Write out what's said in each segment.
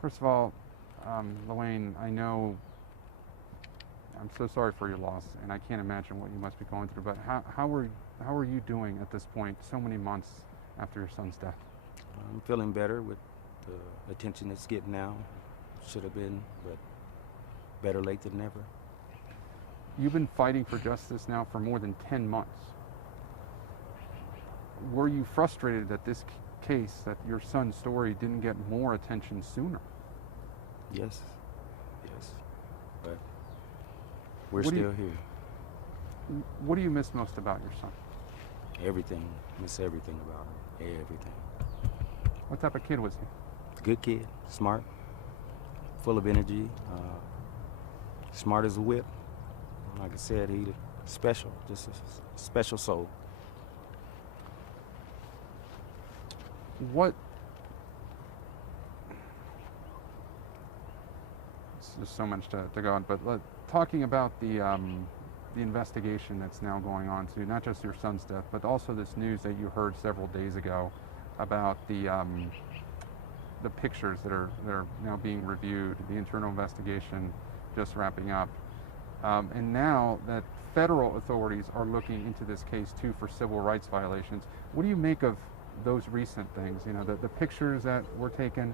First of all, Luane, I know I'm so sorry for your loss, and I can't imagine what you must be going through. But how are you doing at this point, so many months after your son's death? I'm feeling better with the attention it's getting now. Should have been, but better late than never. You've been fighting for justice now for more than 10 months. Were you frustrated that this case, that your son's story didn't get more attention sooner? Yes, but we're still here. What do you miss most about your son? Everything. Miss everything about him. Everything. What type of kid was he? Good kid, smart, full of energy, smart as a whip. Like I said, he's special, just a special soul. What? There's so much to go on, but talking about the investigation that's now going on to not just your son's death, but also this news that you heard several days ago about the pictures that are now being reviewed, the internal investigation just wrapping up, and now that federal authorities are looking into this case too for civil rights violations. What do you make of those recent things? You know, the pictures that were taken.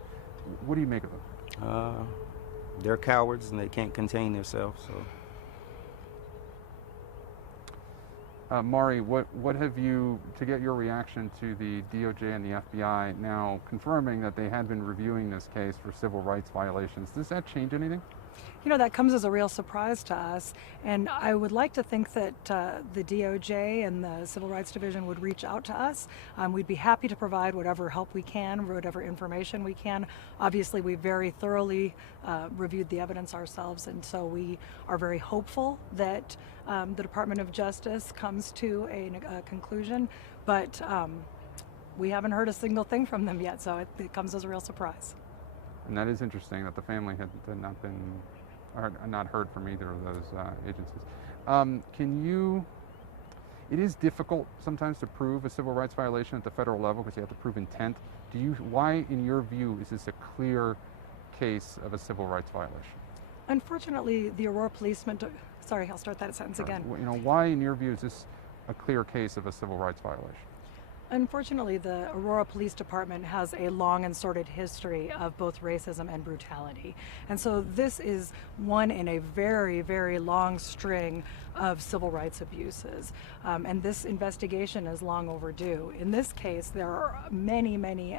What do you make of them? They're cowards and they can't contain themselves. So, Mari, what have you, to get your reaction to the DOJ and the FBI now confirming that they had been reviewing this case for civil rights violations? Does that change anything? You know, that comes as a real surprise to us, and I would like to think that the DOJ and the Civil Rights Division would reach out to us. We'd be happy to provide whatever help we can, whatever information we can. Obviously, we very thoroughly reviewed the evidence ourselves, and so we are very hopeful that the Department of Justice comes to a conclusion, but we haven't heard a single thing from them yet, so it comes as a real surprise. And that is interesting that the family had not been, or not heard from either of those agencies. It is difficult sometimes to prove a civil rights violation at the federal level because you have to prove intent. Why, in your view, is this a clear case of a civil rights violation? Unfortunately, the Aurora Police, sorry, I'll start that sentence again. You know, why, in your view, is this a clear case of a civil rights violation? Unfortunately, the Aurora Police Department has a long and sordid history of both racism and brutality. And so this is one in a very, very long string of civil rights abuses. And this investigation is long overdue. In this case, there are many, many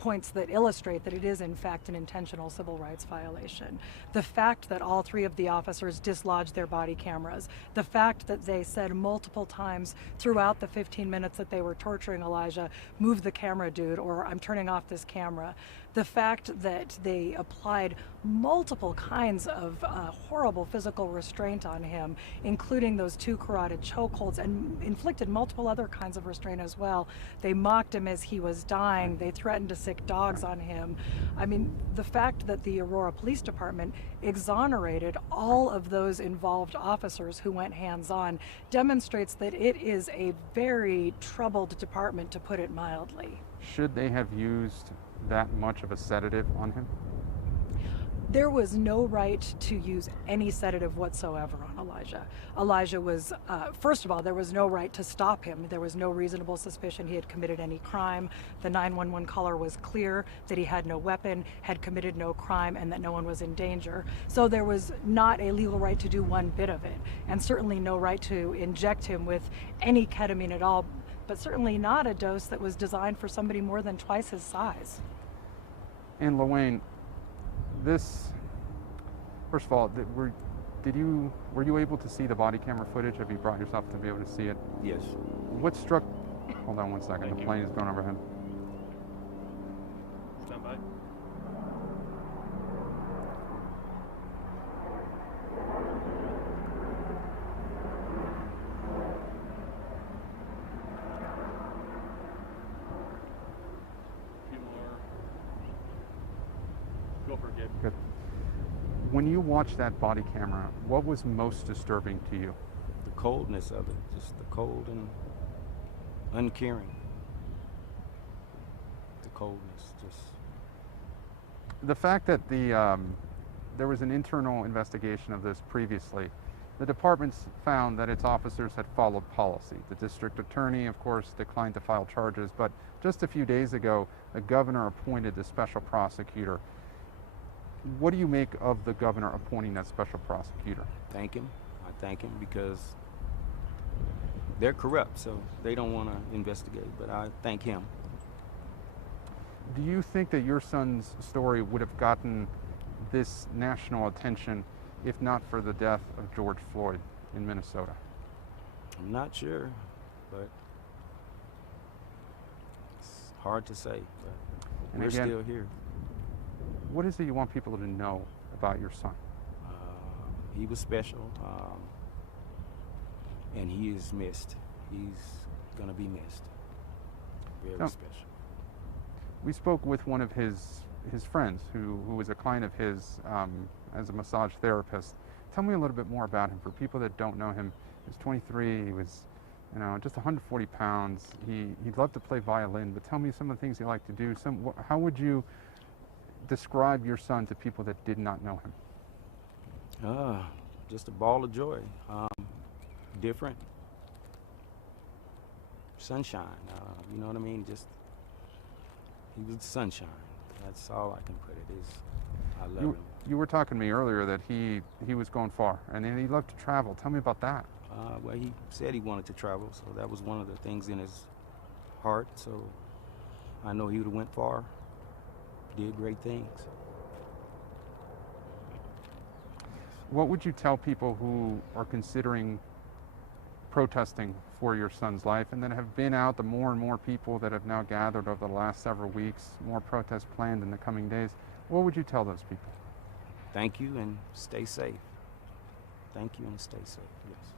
points that illustrate that it is in fact an intentional civil rights violation. The fact that all three of the officers dislodged their body cameras, the fact that they said multiple times throughout the 15 minutes that they were torturing Elijah, move the camera, dude, or I'm turning off this camera. The fact that they applied multiple kinds of horrible physical restraint on him, including those 2 carotid chokeholds, and inflicted multiple other kinds of restraint as well. They mocked him as he was dying. They threatened to sick dogs on him. I mean, the fact that the Aurora Police Department exonerated all of those involved officers who went hands-on demonstrates that it is a very troubled department, to put it mildly. Should they have used that much of a sedative on him? There was no right to use any sedative whatsoever on Elijah. Elijah was, first of all, there was no right to stop him. There was no reasonable suspicion he had committed any crime. The 911 caller was clear that he had no weapon, had committed no crime, and that no one was in danger. So there was not a legal right to do one bit of it, and certainly no right to inject him with any ketamine at all, but certainly not a dose that was designed for somebody more than twice his size. And Luane, this, first of all, were you able to see the body camera footage? Have you brought yourself to be able to see it? yes. What struck, hold on one second, the plane is going overhead. Stand by. Go for it, Gabe. Good. When you watched that body camera, what was most disturbing to you? The coldness of it, just the cold and uncaring. The coldness, just The fact that there was an internal investigation of this previously, the department's found that its officers had followed policy. The district attorney, of course, declined to file charges, but just a few days ago, the governor appointed the special prosecutor. What do you make of the governor appointing that special prosecutor? Thank him. I thank him because they're corrupt, so they don't want to investigate, but I thank him. Do you think that your son's story would have gotten this national attention if not for the death of George Floyd in Minnesota? I'm not sure, but it's hard to say, but And we're again, still here. What is it you want people to know about your son? He was special, and he is missed. He's gonna be missed. Very Now, special. We spoke with one of his friends who was a client of his as a massage therapist. Tell me a little bit more about him. For people that don't know him, he was 23. He was, just 140 pounds. He loved to play violin. But tell me some of the things he liked to do. How would you describe your son to people that did not know him? Just a ball of joy. Different. Sunshine. You know what I mean? He was sunshine. That's all I can put it is. I love him. You were talking to me earlier that he was going far, and then he loved to travel. Tell me about that. Well, he said he wanted to travel, so that was one of the things in his heart. So I know he would have went far, did great things. What would you tell people who are considering protesting for your son's life and that have been out, the more and more people that have now gathered over the last several weeks, more protests planned in the coming days? What would you tell those people? Thank you and stay safe. Thank you and stay safe, yes.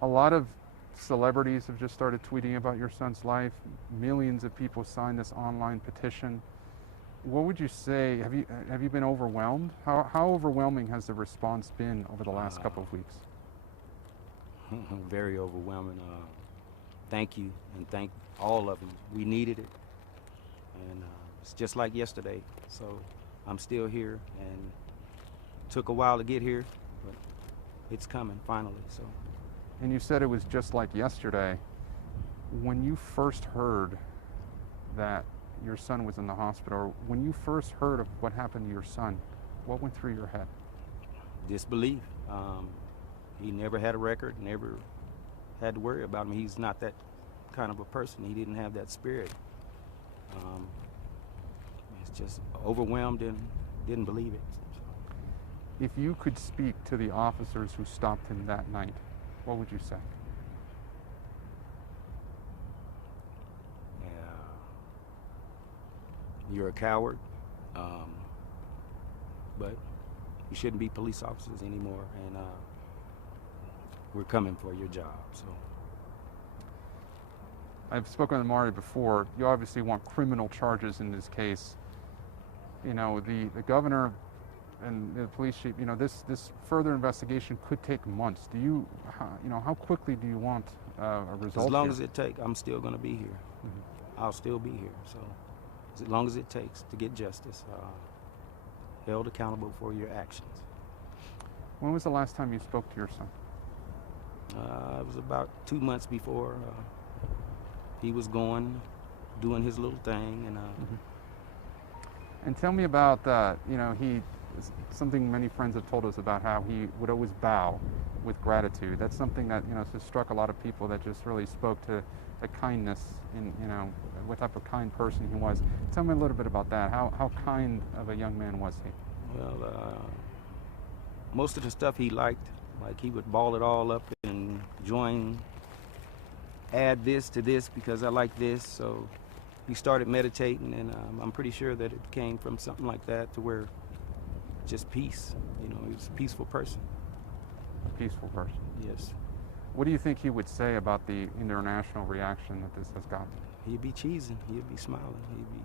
A lot of celebrities have just started tweeting about your son's life. Millions of people signed this online petition. What would you say? Have you been overwhelmed? How overwhelming has the response been over the last couple of weeks? Very overwhelming. Thank you and thank all of them. We needed it, and it's just like yesterday. So I'm still here, and took a while to get here, but it's coming finally. So. And you said it was just like yesterday. When you first heard that your son was in the hospital, or when you first heard of what happened to your son, what went through your head? Disbelief. He never had a record, never had to worry about him. He's not that kind of a person. He didn't have that spirit. It's just overwhelmed and didn't believe it. If you could speak to the officers who stopped him that night, what would you say? You're a coward, but you shouldn't be police officers anymore, and we're coming for your job. So I've spoken to Mari before. You obviously want criminal charges in this case. The governor and the police chief, this further investigation could take months. How quickly do you want a result? As long here? as it takes, I'm still going to be here. Mm-hmm. I'll still be here. So as long as it takes to get justice, held accountable for your actions. When was the last time you spoke to your son? It was about 2 months before he was doing his little thing, and. And tell me about something many friends have told us about how he would always bow with gratitude. That's something that just struck a lot of people. That just really spoke to the kindness and what type of kind person he was. Tell me a little bit about that. How kind of a young man was he? Well, most of the stuff he liked, like he would ball it all up and add this to this because I like this. So he started meditating, and I'm pretty sure that it came from something like that to where just peace. He was a peaceful person. A peaceful person. Yes. What do you think he would say about the international reaction that this has gotten? He'd be cheesing. He'd be smiling. He'd be,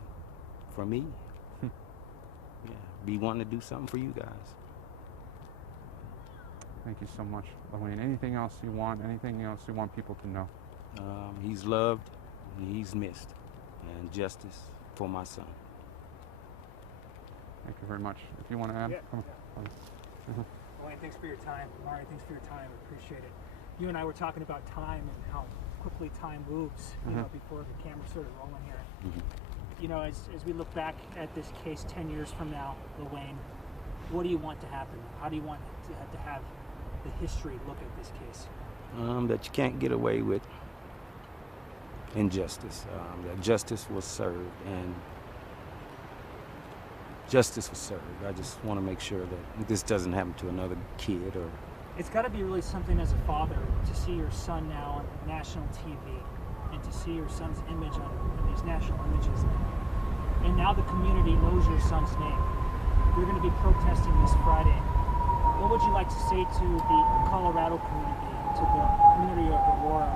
for me, be wanting to do something for you guys. Thank you so much, Lewayne. Anything else you want? Anything else you want people to know? He's loved, and he's missed, and justice for my son. you very much. If you want to add? Yeah. Come on. Well, thanks for your time. Mari, thanks for your time. I appreciate it. You and I were talking about time and how quickly time moves, you know, before the camera started rolling here. You know, as we look back at this case 10 years from now, Wayne, what do you want to happen? How do you want to have the history look at this case? That you can't get away with injustice. That justice was served, and justice was served. I just want to make sure that this doesn't happen to another kid. Or it's got to be really something as a father to see your son now on national TV and to see your son's image on these national images. And now the community knows your son's name. You're going to be protesting this Friday. What would you like to say to the Colorado community, to the community of Aurora,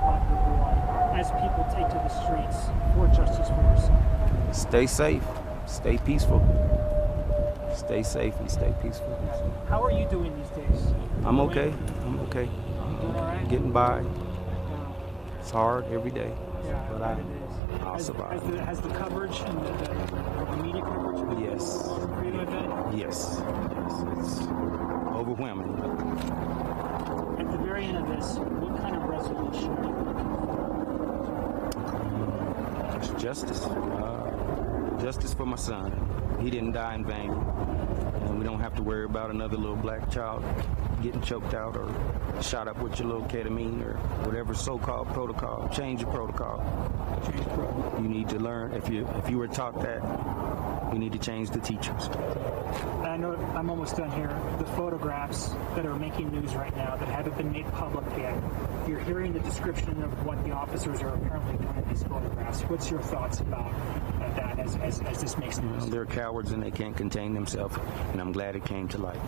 as people take to the streets for justice for your son? stay safe, stay peaceful. Stay safe and stay peaceful. How are you doing these days? I'm okay. I'm okay. You doing all right? Getting by. It's hard every day, Yeah, but I bet it is. I'll survive. Has the coverage and the media coverage been Yes. for you, I bet? Yes. It's overwhelming. At the very end of this, what kind of resolution are you looking for? It's justice. Justice for my son. He didn't die in vain. And we don't have to worry about another little black child getting choked out or shot up with your little ketamine or whatever so-called protocol. Change your protocol. You need to learn. If you were taught that, you need to change the teachers. I know I'm almost done here. The photographs that are making news right now that haven't been made public yet. You're hearing the description of what the officers are apparently doing in these photographs. What's your thoughts about that as this makes news? They're cowards and they can't contain themselves, and I'm glad it came to light.